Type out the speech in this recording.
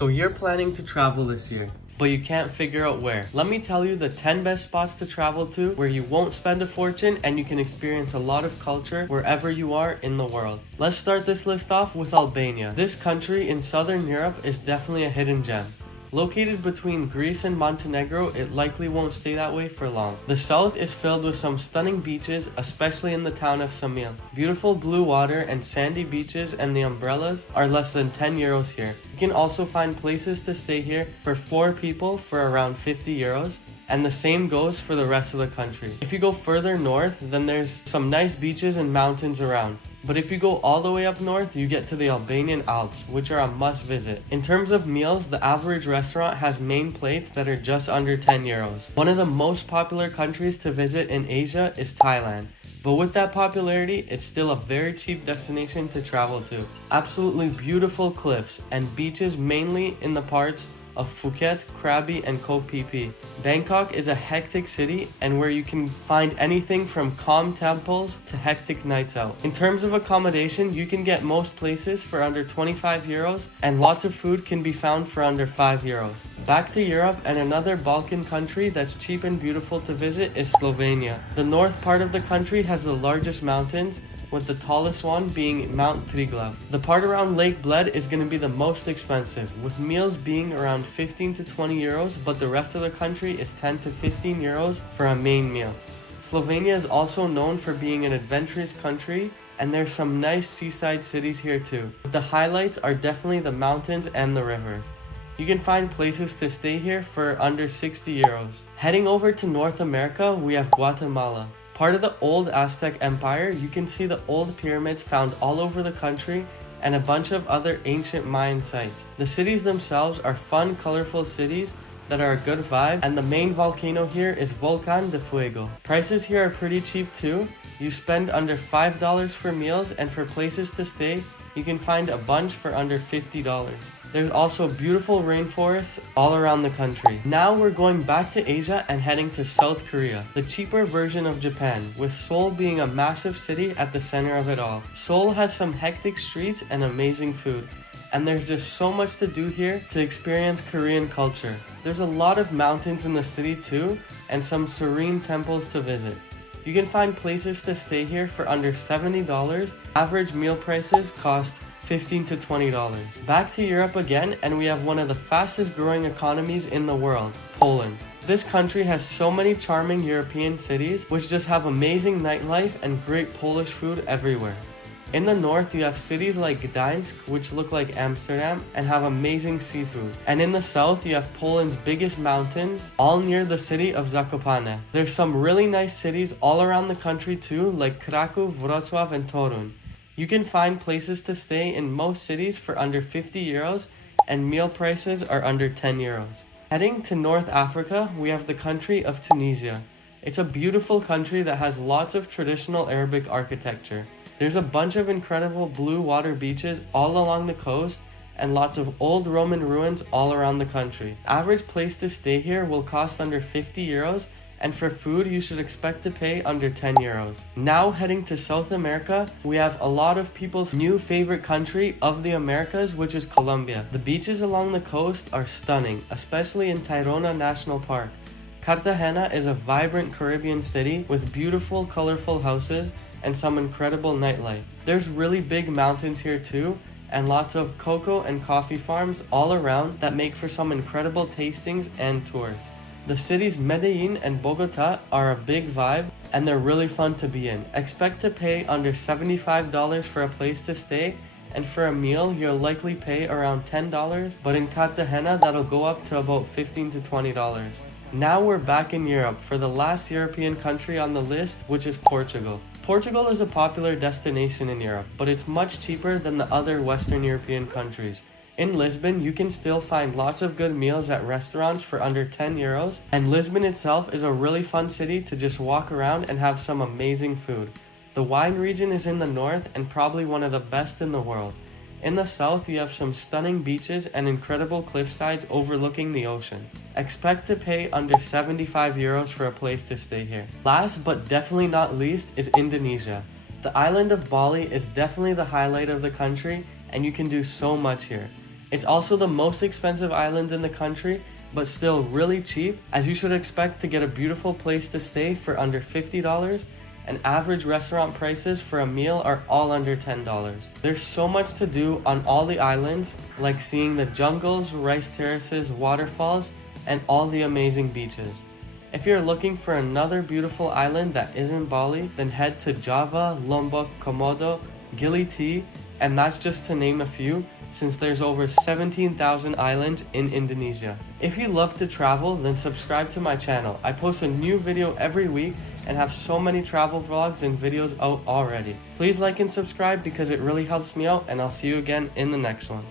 So you're planning to travel this year, but you can't figure out where. Let me tell you the 10 best spots to travel to where you won't spend a fortune and you can experience a lot of culture wherever you are in the world. Let's start this list off with Albania. This country in southern Europe is definitely a hidden gem. Located between Greece and Montenegro, it likely won't stay that way for long. The south is filled with some stunning beaches, especially in the town of Samil. Beautiful blue water and sandy beaches, and the umbrellas are less than 10 euros here. You can also find places to stay here for 4 people for around 50 euros. And the same goes for the rest of the country. If you go further north, then there's some nice beaches and mountains around. But if you go all the way up north, you get to the Albanian Alps, which are a must visit. In terms of meals, the average restaurant has main plates that are just under 10 euros. One of the most popular countries to visit in Asia is Thailand. But with that popularity, it's still a very cheap destination to travel to. Absolutely beautiful cliffs and beaches mainly in the parts of Phuket, Krabi, and Koh Phi Phi. Bangkok is a hectic city and where you can find anything from calm temples to hectic nights out. In terms of accommodation, you can get most places for under 25 euros and lots of food can be found for under 5 euros. Back to Europe, and another Balkan country that's cheap and beautiful to visit is Slovenia. The north part of the country has the largest mountains, with the tallest one being Mount Triglav. The part around Lake Bled is going to be the most expensive, with meals being around 15 to 20 euros, but the rest of the country is 10 to 15 euros for a main meal. Slovenia is also known for being an adventurous country, and there's some nice seaside cities here too. The highlights are definitely the mountains and the rivers. You can find places to stay here for under 60 euros. Heading over to North America, we have Guatemala. Part of the old Aztec Empire, you can see the old pyramids found all over the country and a bunch of other ancient Mayan sites. The cities themselves are fun, colorful cities that are a good vibe, and the main volcano here is Volcan de Fuego. Prices here are pretty cheap too. You spend under $5 for meals, and for places to stay, you can find a bunch for under $50. There's also beautiful rainforests all around the country. Now we're going back to Asia and heading to South Korea, the cheaper version of Japan, with Seoul being a massive city at the center of it all. Seoul has some hectic streets and amazing food, and there's just so much to do here to experience Korean culture. There's a lot of mountains in the city too, and some serene temples to visit. You can find places to stay here for under $70. Average meal prices cost $15 to $20. Back to Europe again, and we have one of the fastest growing economies in the world, Poland. This country has so many charming European cities which just have amazing nightlife and great Polish food everywhere. In the north, you have cities like Gdańsk, which look like Amsterdam and have amazing seafood. And in the south, you have Poland's biggest mountains, all near the city of Zakopane. There's some really nice cities all around the country too, like Kraków, Wrocław, and Torun. You can find places to stay in most cities for under 50 euros, and meal prices are under 10 euros. Heading to North Africa, we have the country of Tunisia. It's a beautiful country that has lots of traditional Arabic architecture. There's a bunch of incredible blue water beaches all along the coast, and lots of old Roman ruins all around the country. Average place to stay here will cost under 50 euros, and for food you should expect to pay under 10 euros. Now heading to South America, we have a lot of people's new favorite country of the Americas, which is Colombia. The beaches along the coast are stunning, especially in Tayrona National Park. Cartagena is a vibrant Caribbean city with beautiful, colorful houses and some incredible nightlife. There's really big mountains here too, and lots of cocoa and coffee farms all around that make for some incredible tastings and tours. The cities Medellin and Bogota are a big vibe, and they're really fun to be in. Expect to pay under $75 for a place to stay, and for a meal you'll likely pay around $10, but in Cartagena that'll go up to about $15 to $20. Now we're back in Europe for the last European country on the list, which is Portugal. Portugal is a popular destination in Europe, but it's much cheaper than the other Western European countries. In Lisbon, you can still find lots of good meals at restaurants for under 10 euros, and Lisbon itself is a really fun city to just walk around and have some amazing food. The wine region is in the north and probably one of the best in the world. In the south, you have some stunning beaches and incredible cliffsides overlooking the ocean. Expect to pay under 75 euros for a place to stay here. Last but definitely not least is Indonesia. The island of Bali is definitely the highlight of the country, and you can do so much here. It's also the most expensive island in the country, but still really cheap, as you should expect to get a beautiful place to stay for under $50, and average restaurant prices for a meal are all under $10. There's so much to do on all the islands, like seeing the jungles, rice terraces, waterfalls, and all the amazing beaches. If you're looking for another beautiful island that isn't Bali, then head to Java, Lombok, Komodo, Gili T, and that's just to name a few, since there's over 17,000 islands in Indonesia. If you love to travel, then subscribe to my channel. I post a new video every week and have so many travel vlogs and videos out already. Please like and subscribe because it really helps me out, and I'll see you again in the next one.